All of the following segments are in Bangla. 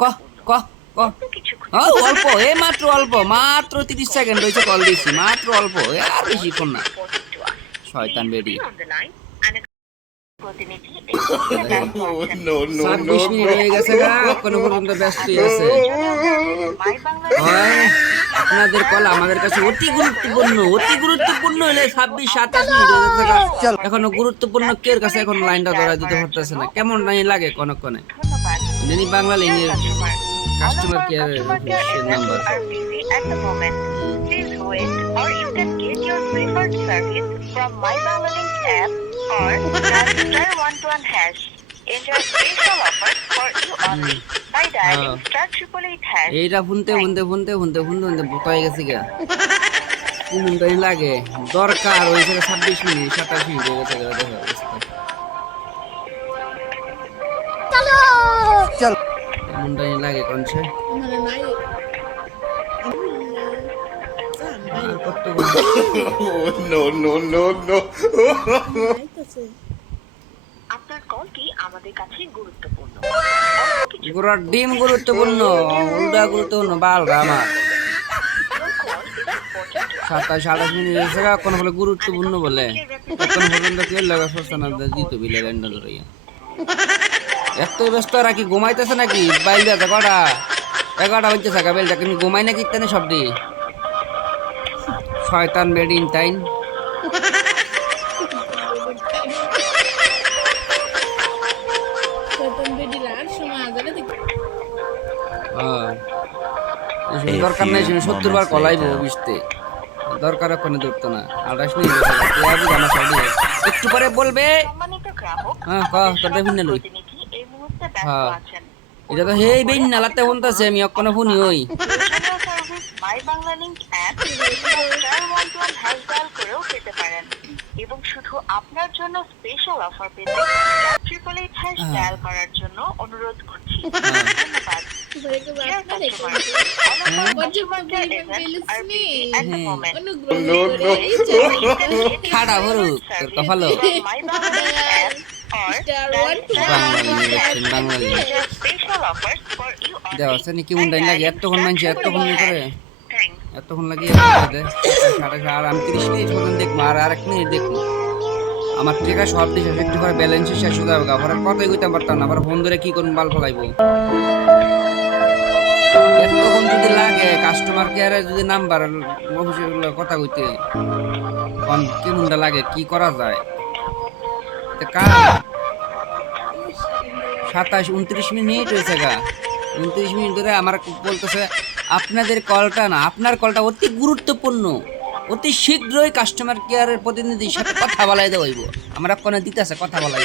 ক ক ক অল্প মাত্র মাত্র 30 সেকেন্ড হয়েছে কল দিছি মাত্র অল্প আর বেশিক্ষণ না শয়তান বেডি No, no, 26 মিনিট হয়ে গেছে গা কোনো পর্যন্ত ব্যস্তই আছে হয় আপনাদের কল আমাদের কাছে অতি গুরুত্বপূর্ণ হলে 26-27 মিনিট হয়ে যাচ্ছে গা এখনো গুরুত্বপূর্ণ কের কাছে এখন লাইনটা ধরা দিতে পারতেছে না কেমন নাই লাগে কনকনে যিনি বাংলা লাইনের customer care number Please wait, or you can get your preferred service from My Banglalink app or dial *121#. Enjoy special offers for you only by dialing *888#. এইটা শুনতে বোতাই গেছে গা কোনটাই লাগে দরকার হয়েছে 26 মিনিট 27 মিনিট হয়ে গেছে দেখো চলো কোনটাই লাগে কোনছে no, no, no, no. আপনার কলটি আমাদের কাছে গুরুত্বপূর্ণ। গোড়ার ডিম গুরুত্বপূর্ণ উল্টা গুরুত্বপূর্ণ বালরা আমার 27-28 মিনিট হয়েছে কোনো বলে গুরুত্বপূর্ণ বলে এখন পর্যন্ত কে লাগা সস্তা না দিত বিলে লাইনটা ধরাইয়া এত ব্যস্ত রাখি ঘুমাইতেছে নাকি বাইল যাতে কটা 11টা বাজছে থাকা বেলটা কিন্তু ঘুমাই নাকি ইত্যাদি সবটি শয়তান বেডিন টাইম দরকার নেই 70 বার কলাইব বিশতে দরকার ওখানে ধরতো না 28 মিনিট আমার সাইডে একটু পরে বলবে সম্মানিত গ্রাহক, হ্যাঁ ক তোরটা ফোন লই প্রতিনিধি এই মুহূর্তে ব্যস্ত হ্যাঁ আছেন। এটা তো হেই বেইন নালাতে ফোনতাছে আমি অক্ষণ ফোনই হই প্রয়োজনীয় সার্ভিস মাই বাংলালিংক অ্যাপ *121# ডায়াল করেও পেতে পারেন এবং শুধু আপনার জন্য স্পেশাল অফার পেতে *888# ডায়াল করার জন্য অনুরোধ করছি। ধন্যবাদ। Dear customer, all of our customer care agents are busy at the moment. No, no. খাড়া হরুক তোর কপালো My Bangladesh app or Bangali special offers for you only. দেওয়া আছে নাকি মুন্ডাই লাগে এতক্ষণ মানছি এতক্ষণ করে Thanks. এতক্ষণ লাগিয়ে আর আমি 30 মিনিট পর্যন্ত দেখবো আর আরেক মিনিট দেখবো আমার টেকা সব দিকে একটু করে ব্যালেন্স শেষ হয়ে যাবে আবার কথাই কইতে পারতাম না আবার ফোন ধরে কি করুন বাল ফলাইবো এতক্ষণ যদি লাগে কাস্টমার কেয়ারে যদি নাম্বার অফিসে কথা কইতে কোন কি মুন্ডা লাগে কি করা যায় কার 27-29 মিনিট হয়েছে গা 29 মিনিট ধরে আমার বলতেছে আপনাদের কলটা না আপনার কলটা অতি গুরুত্বপূর্ণ অতি শীঘ্রই কাস্টমার কেয়ারের প্রতিনিধির সাথে কথা বলাই দেব আমরা কোনে দিতেছে কথা বলাই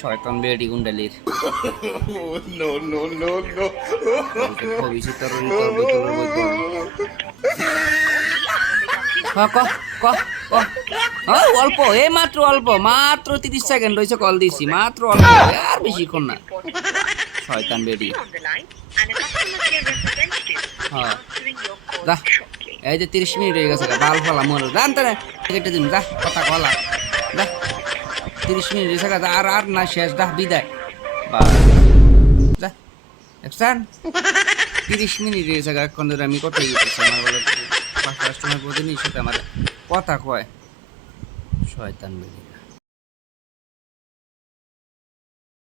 শয়তান বেডি গুন্ডালির No, no, no, no. ভবিষ্যতের অল্প মাত্র 30 সেকেন্ড হয়েছে কল দিছি মাত্র অল্প আর বেশিক্ষণ না শয়তান বেডি On the line and a customer care representative will be হ্যাঁ answering your call যা shortly. এই যে 30 মিনিট হয়ে গেছে বাল ফলা মনে জানতে না কেটে দিন যা কথা কলা যা 30 মিনিট হয়েছে আর না শেষ যা বিদায় বা যা দেখছেন 30 মিনিট হয়েছে এখন ধরে আমি কথাই বলতেছি আমার বলে কাস্টমার প্রতিনিধির সাথে আমার কথা কয় শয়তান বেডি